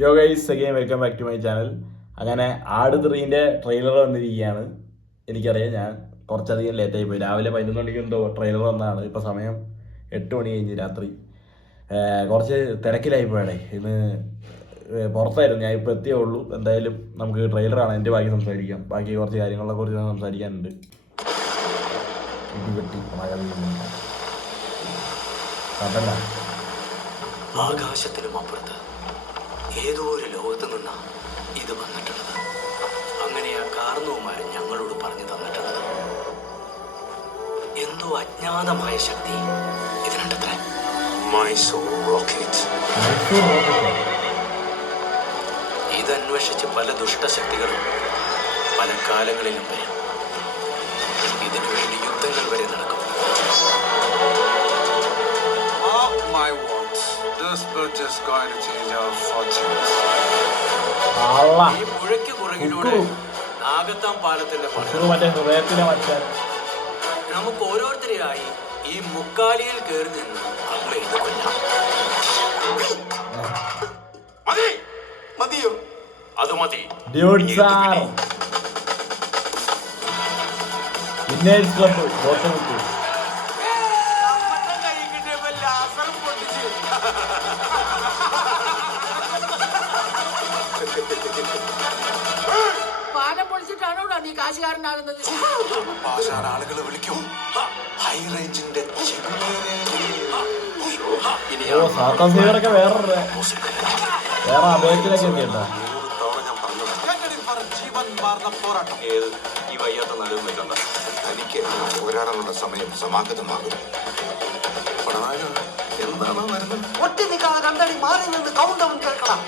യോ guys again welcome back to my channel. അങ്ങനെ ആട് 3ൻ്റെ ട്രെയിലർ വന്നിരിക്കുകയാണ്. എനിക്കറിയാം, ഞാൻ കുറച്ചധികം ലേറ്റായി പോയി. രാവിലെ 11 മണിക്ക് എന്തോ ട്രെയിലർ വന്നതാണ്. ഇപ്പോൾ സമയം 8 മണി കഴിഞ്ഞ് രാത്രി. കുറച്ച് തിരക്കിലായി പോയടേ. ഇന്ന് പുറത്തായിരുന്നു, ഞാൻ ഇപ്പോൾ എത്തിയേ ഉള്ളൂ. എന്തായാലും നമുക്ക് ട്രെയിലറാണ്, എൻ്റെ ബാക്കി സംസാരിക്കാം. ബാക്കി കുറച്ച് കാര്യങ്ങളെ കുറിച്ച് സംസാരിക്കാനുണ്ട്. ഇടിവെട്ടി മഴ പെയ്യുന്നുണ്ട്. അതല്ല, ആകാശത്തിനും അപ്പുറത്ത് ഏതോ ഒരു ലോകത്ത് നിന്നാ ഇത് വന്നിട്ടുള്ളത്. അങ്ങനെ ആ കാർന്നവന്മാരും ഞങ്ങളോട് പറഞ്ഞു തന്നിട്ടുള്ളത്. എന്തോ അജ്ഞാതമായ ശക്തി ഇതിനുണ്ടത്രേ. ഇതന്വേഷിച്ച് പല ദുഷ്ടശക്തികളും പല കാലങ്ങളിലും വരും. ഇതിനു വേണ്ടി യുദ്ധങ്ങൾ വരെ നടക്കും. This boat is going to change our fortunes. ഈ പുഴയ്ക്ക് പുറകിലൂടെ നാഗത്താം പാലത്തിന്റെ നമുക്ക് ഓരോരുത്തരെയായി ഈ മുക്കാലിയിൽ കയറി നിന്ന് അമ്മ ഇത് കൊല്ലാം. മതിയോ? അത് മതി. പാലം പൊളിച്ചിട്ടാണോ നീ കാശുകാരനാകുന്നത്? ആളുകൾ വിളിക്കും ഹൈ റേഞ്ചിന്റെ ജീവൻ മാറുന്ന പോരാട്ടം. ഏത് ഈ വയ്യാത്ത നടുവും വെക്കണ്ട. തനിക്ക് പോരാടാനുള്ള സമയം സമാഗതമാകും. എന്താണോ വരുന്നത്? ഒട്ടി നിൽക്കാതെ രണ്ടടി മാറി നിന്ന് കൗണ്ട് ഡൗൺ കേൾക്കണം.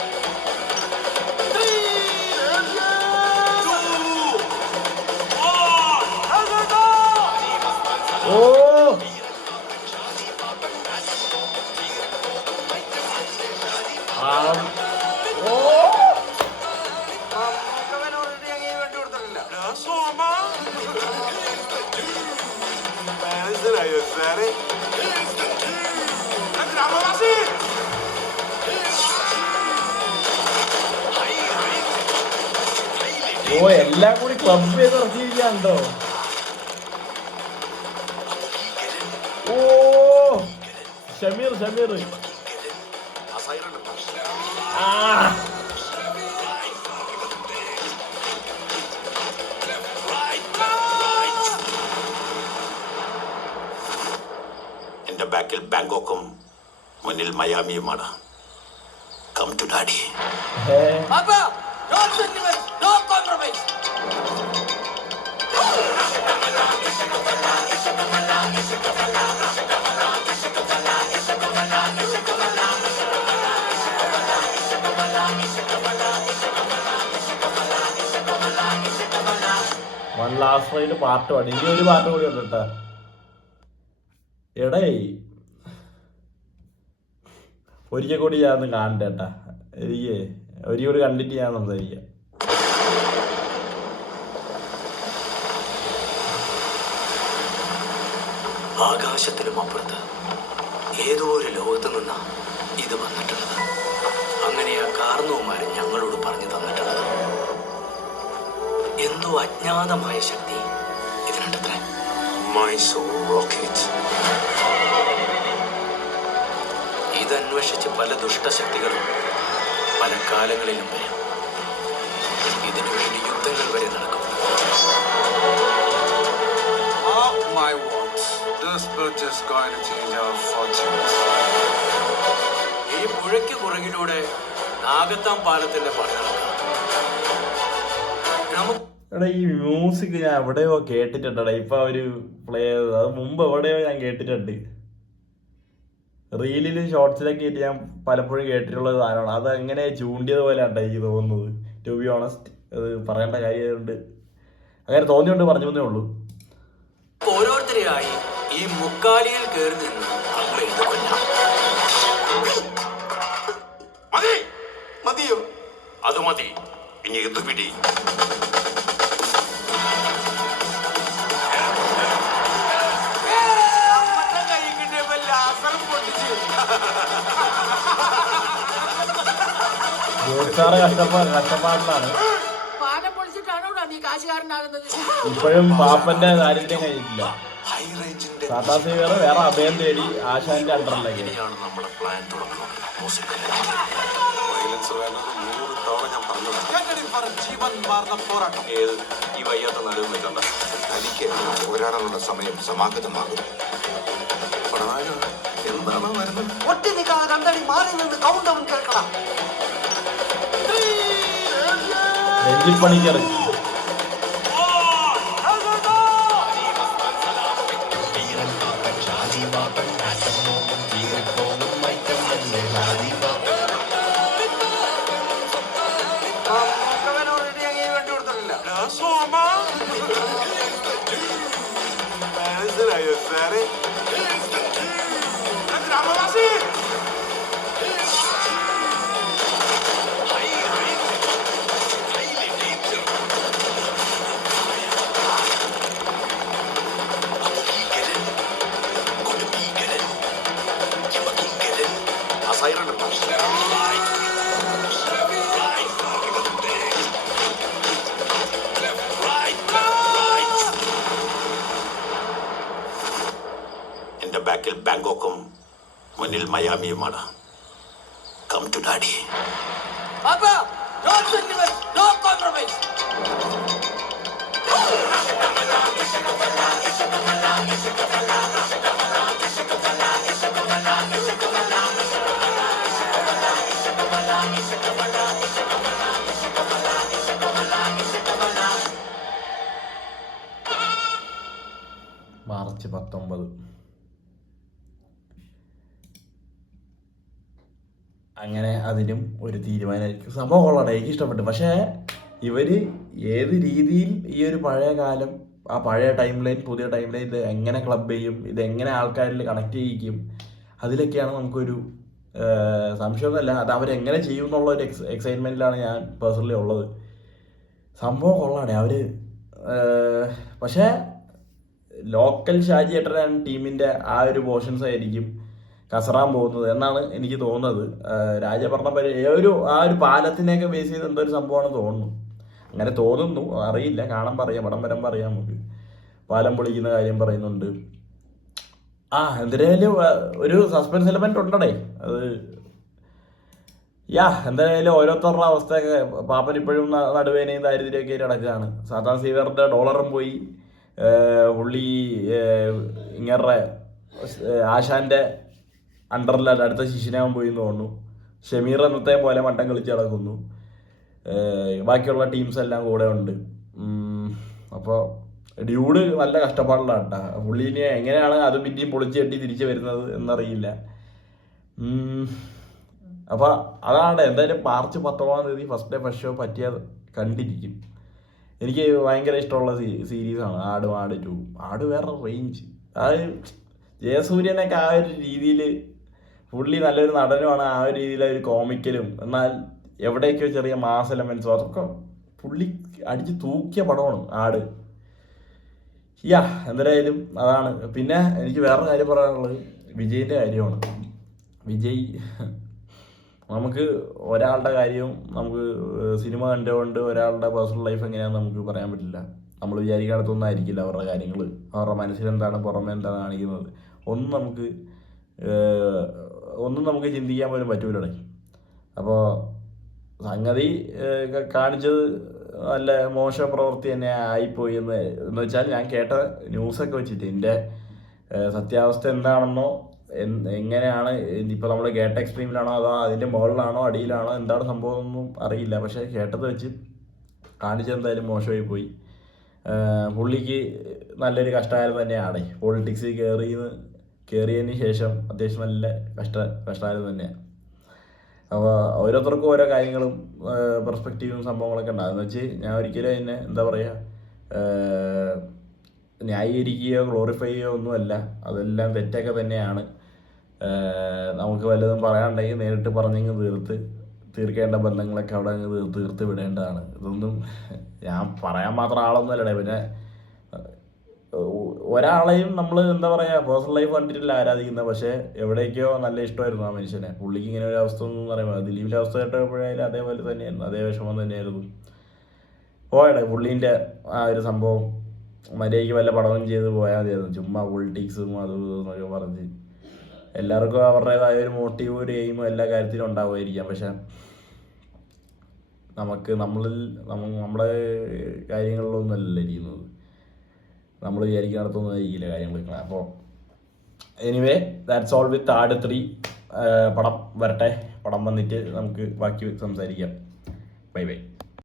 മനസ്സിലായോ സാറേ? എല്ലാം കൂടി ക്ലബ് ചെയ്ത് ഇറക്കിയിരിക്കാണ്ടോ. ഷമീർ എന്റെ ബാക്കിൽ ബാങ്കോക്കും മുന്നിൽ മയാമിയുമാണ്. Come to daddy. One last ride part 1. ഇനി ഒരു പാർട്ട് കൂടി ഉണ്ട് കേട്ടാ. എടേ ഒരിക്കൽ കൂടി ഞാൻ കാണട്ടെ കേട്ടാ. എനിക്ക് ഒരിക്കൽ കണ്ടിട്ട് ഞാൻ സംസാരിക്കാം. ആകാശത്തിനും അപ്പുറത്ത് ഏതോ ഒരു ലോകത്ത് നിന്നാ ഇത് വന്നിട്ടുള്ളത്. അങ്ങനെ ആ കാർന്നവന്മാരും ഞങ്ങളോട് പറഞ്ഞു തന്നിട്ടുള്ളത്. എന്തോ അജ്ഞാതമായ ശക്തി ഇതിനുണ്ടത്രേ. ഇതന്വേഷിച്ച് പല ദുഷ്ടശക്തികളും പല കാലങ്ങളിലും വരും. ഇതിനു വേണ്ടി യുദ്ധങ്ങൾ വരെ നടക്കും. This boat is going to change our fortunes. ഈ പുഴയ്ക്ക് പുറകിലൂടെ നാഗത്താം പാലത്തിന്റെ പണി നടക്കാം. എടാ, ഈ മ്യൂസിക് ഞാൻ എവിടെയോ കേട്ടിട്ടുണ്ടടാ. ഇപ്പൊ അവര് പ്ലേ ചെയ്തത് അത് മുമ്പ് എവിടെയോ ഞാൻ കേട്ടിട്ടുണ്ട്. റീലിലും ഷോർട്സിലൊക്കെ ആയിട്ട് ഞാൻ പലപ്പോഴും കേട്ടിട്ടുള്ള സാധനമാണ്. അത് എങ്ങനെ ചൂണ്ടിയത് പോലെയാണ് എനിക്ക് തോന്നുന്നത്. ടു ബി ഓണസ്റ്റ്, അത് പറയേണ്ട കാര്യമുണ്ട്. അങ്ങനെ തോന്നിയോണ്ട് പറഞ്ഞു തന്നേ ഉള്ളൂ. ഓരോരുത്തരെയായി ഈ മുക്കാലിയിൽ കയറി നിന്ന് അമ്മ ഇത് കൊല്ലാം. മതിയോ? അത് മതി. ഇനി ഇത് പിടി. ലാസർ പൊട്ടിച്ച് ജോസാറ് കഷ്ടപ്പാടിലാണ്. പാലം പൊളിച്ചിട്ടാണോടാ നീ കാശുകാരനാകുന്നത്? ഇപ്പോഴും പാപ്പന്റെ ദാരിദ്ര്യം കഴിഞ്ഞിട്ടില്ല. ഹൈ റേഞ്ചിന്റെ ടാറ്റാ സേവർ വേറെ അഭയം തേടി ആശാന്റെ അണ്ടറിലേക്ക്. ഇങ്ങനെയാണ് നമ്മുടെ പ്ലാൻ തുടങ്ങുന്നത്. വയലൻസ് വേണ്ടത് 100 തവണ ഞാൻ പറഞ്ഞതാണ്. ജീവൻ മാർന്ന പോരാട്ടം ഏത് ഈ വയ്യാത്ത നടുവ് വെക്കണ്ട. തനിക്ക് പോരാടാനുള്ള സമയം സമാഗതമാകും. എന്താണ് വരുന്നത്? ഒട്ടി നിൽക്കാതെ രണ്ടടി മാറി നിന്ന് കൗണ്ട് ഡൗൺ കേൾക്കണം. രഞ്ജിപ്പണിക്കർ മനസ്സിലായോ സാറേ? ഗ്രാമവാസി എന്റെ ബാക്കിൽ ബാങ്കോക്കും മുന്നിൽ മയാമിയുമാണ്. Come to daddy. Papa, no sentiment, no compromise. March 19. അങ്ങനെ അതിനും ഒരു തീരുമാനമായിരിക്കും. സംഭവം കൊള്ളാം, എനിക്ക് ഇഷ്ടപ്പെട്ടു. പക്ഷേ ഇവര് ഏത് രീതിയിൽ ഈ ഒരു പഴയ കാലം, ആ പഴയ ടൈം ലൈൻ, പുതിയ ടൈം ലൈൻ ഇത് എങ്ങനെ ക്ലബ് ചെയ്യും, ഇതെങ്ങനെ ആൾക്കാരിൽ കണക്ട് ചെയ്യിക്കും, അതിലൊക്കെയാണ് നമുക്കൊരു സംശയമൊന്നുമല്ല. അത് അവരെങ്ങനെ ചെയ്യും എന്നുള്ള ഒരു എക്സൈറ്റ്മെൻറ്റിലാണ് ഞാൻ പേഴ്സണലി ഉള്ളത്. സംഭവം കൊള്ളാണ് അവർ. പക്ഷേ ലോക്കൽ ഷാജി ഏട്ടനാണ് ടീമിൻ്റെ ആ ഒരു പോർഷൻസ് ആയിരിക്കും കസറാൻ പോകുന്നത് എന്നാണ് എനിക്ക് തോന്നുന്നത്. രാജഭരണം ആ ഒരു പാലത്തിനെയൊക്കെ ബേസ് ചെയ്ത് എന്തോ ഒരു സംഭവമാണെന്ന് തോന്നുന്നു. അങ്ങനെ തോന്നുന്നു, അറിയില്ല, കാണാൻ പറയാം, പടം വരാൻ പറയാം. നമുക്ക് പാലം പൊളിക്കുന്ന കാര്യം പറയുന്നുണ്ട്. എന്തായാലും ഒരു സസ്പെൻസ് എലമെന്റ് ഉണ്ടടേ അത്. എന്തായാലും ഓരോരുത്തരുടെ അവസ്ഥയൊക്കെ പാപ്പൻ ഇപ്പോഴും നടുവേനയും ദാരിദ്ര്യമൊക്കെ നടക്കുകയാണ്. സാധാ സീവറിന്റെ ഡോളറും പോയി, പുള്ളി ഇങ്ങറെ ആശാന്റെ അണ്ടറിൽ അടുത്ത ശിഷ്യനാവാൻ പോയി എന്ന് തോന്നുന്നു. ഷമീർ എന്നത്തെ പോലെ മട്ടം കളിച്ച് നടക്കുന്നു. ബാക്കിയുള്ള ടീംസ് എല്ലാം കൂടെ ഉണ്ട്. അപ്പോൾ ഡ്യൂഡ് നല്ല കഷ്ടപ്പാടിലാണ് കേട്ടോ. പുള്ളീനെ എങ്ങനെയാണ് അത് പിന്നെയും പൊളിച്ച് കെട്ടി തിരിച്ചു വരുന്നത് എന്നറിയില്ല. അപ്പോൾ അതാണ് എന്തായാലും March 19 first day first show പറ്റിയത് കണ്ടിരിക്കും. എനിക്ക് ഭയങ്കര ഇഷ്ടമുള്ള സീരീസാണ് ആട് 2. ആട് വേറെ റേഞ്ച്. അത് ജയസൂര്യനൊക്കെ ആ ഒരു രീതിയിൽ, പുള്ളി നല്ലൊരു നടനുമാണ്, ആ ഒരു രീതിയിൽ ഒരു കോമിക്കലും, എന്നാൽ എവിടെയൊക്കെയോ ചെറിയ മാസ് എലമെന്റ്സും അതൊക്കെ പുള്ളി അടിച്ച് തൂക്കിയ പടമാണ് ആട്. എന്തായാലും അതാണ്. പിന്നെ എനിക്ക് വേറൊരു കാര്യം പറയാനുള്ളത് വിജയിൻ്റെ കാര്യമാണ്. വിജയ്, നമുക്ക് ഒരാളുടെ കാര്യവും, നമുക്ക് സിനിമ കണ്ടുകൊണ്ട് ഒരാളുടെ പേഴ്സണൽ ലൈഫ് എങ്ങനെയാണെന്ന് നമുക്ക് പറയാൻ പറ്റില്ല. നമ്മൾ വിചാരിക്കാനത്തൊന്നും ആയിരിക്കില്ല അവരുടെ കാര്യങ്ങൾ, അവരുടെ മനസ്സിലെന്താണ്, പുറമെ എന്താണ് കാണിക്കുന്നത്, ഒന്നും നമുക്ക് ചിന്തിക്കാൻ പോലും പറ്റൂലടേ. അപ്പോൾ സംഗതി കാണിച്ചത് നല്ല മോശം പ്രവൃത്തി തന്നെ ആയിപ്പോയി എന്ന് വെച്ചാൽ, ഞാൻ കേട്ട ന്യൂസൊക്കെ വെച്ചിട്ട് എൻ്റെ സത്യാവസ്ഥ എന്താണെന്നോ എങ്ങനെയാണ് ഇപ്പോൾ നമ്മൾ കേട്ട എക്സ്ട്രീമിലാണോ അതോ അതിൻ്റെ മുകളിലാണോ അടിയിലാണോ എന്താണ് സംഭവം ഒന്നും അറിയില്ല. പക്ഷേ കേട്ടത് വെച്ച് കാണിച്ചത് എന്തായാലും മോശമായി പോയി. പുള്ളിക്ക് നല്ലൊരു കഷ്ടകാലം തന്നെയാണ്. പൊളിറ്റിക്സിൽ കയറിയതിന് ശേഷം അത്യാവശ്യം നല്ല കഷ്ടകാലം തന്നെയാണ്. അപ്പോൾ ഓരോരുത്തർക്കും ഓരോ കാര്യങ്ങളും പെർസ്പെക്റ്റീവും സംഭവങ്ങളൊക്കെ ഉണ്ട്. അതെന്ന് വെച്ച് ഞാൻ ഒരിക്കലും അതിനെ എന്താ പറയുക ന്യായീകരിക്കുകയോ ഗ്ലോറിഫൈ ചെയ്യുകയോ ഒന്നുമല്ല. അതെല്ലാം തെറ്റൊക്കെ തന്നെയാണ്. നമുക്ക് വല്ലതും പറയാനുണ്ടെങ്കിൽ നേരിട്ട് പറഞ്ഞെങ്കിൽ തീർക്കേണ്ട ബന്ധങ്ങളൊക്കെ അവിടെ തീർത്ത് വിടേണ്ടതാണ്. ഇതൊന്നും ഞാൻ പറയാൻ മാത്രം ആളൊന്നും അല്ലടേ. പിന്നെ ഒരാളെയും നമ്മൾ എന്താ പറയുക പേഴ്സണൽ ലൈഫ് കണ്ടിട്ടില്ല ആരാധിക്കുന്നത്, പക്ഷേ എവിടേക്കോ നല്ല ഇഷ്ടമായിരുന്നു ആ മനുഷ്യനെ. പുള്ളിക്ക് ഇങ്ങനെ ഒരു അവസ്ഥ എന്ന് പറയുമ്പോൾ ദിലീപിൻ്റെ അവസ്ഥ കേട്ടപ്പോഴായാലും അതേപോലെ തന്നെയായിരുന്നു, അതേ വിഷമം തന്നെയായിരുന്നു. പോയടെ പുള്ളീൻ്റെ ആ ഒരു സംഭവം മര്യാദയ്ക്ക് വല്ല പടവും ചെയ്ത് പോയാൽ മതിയായിരുന്നു. ചുമ്മാ പൊളിറ്റിക്സും അതും എന്നൊക്കെ പറഞ്ഞ് എല്ലാവർക്കും അവരുടേതായ ഒരു മോട്ടീവും ഒരു എയിമും എല്ലാ കാര്യത്തിലും ഉണ്ടാവുമായിരിക്കാം. പക്ഷെ നമുക്ക് നമ്മുടെ കാര്യങ്ങളിലൊന്നും അല്ലല്ലോ ഇരിക്കുന്നത്, നമ്മൾ വിചാരിക്കുന്നിടത്തൊന്നും ആയിരിക്കില്ല കാര്യങ്ങൾ. അപ്പോൾ എനിവേ ദാറ്റ്സ് ഓൾ വിത്ത് ആട് 3. പടം വരട്ടെ, പടം വന്നിട്ട് നമുക്ക് ബാക്കി സംസാരിക്കാം. Bye bye.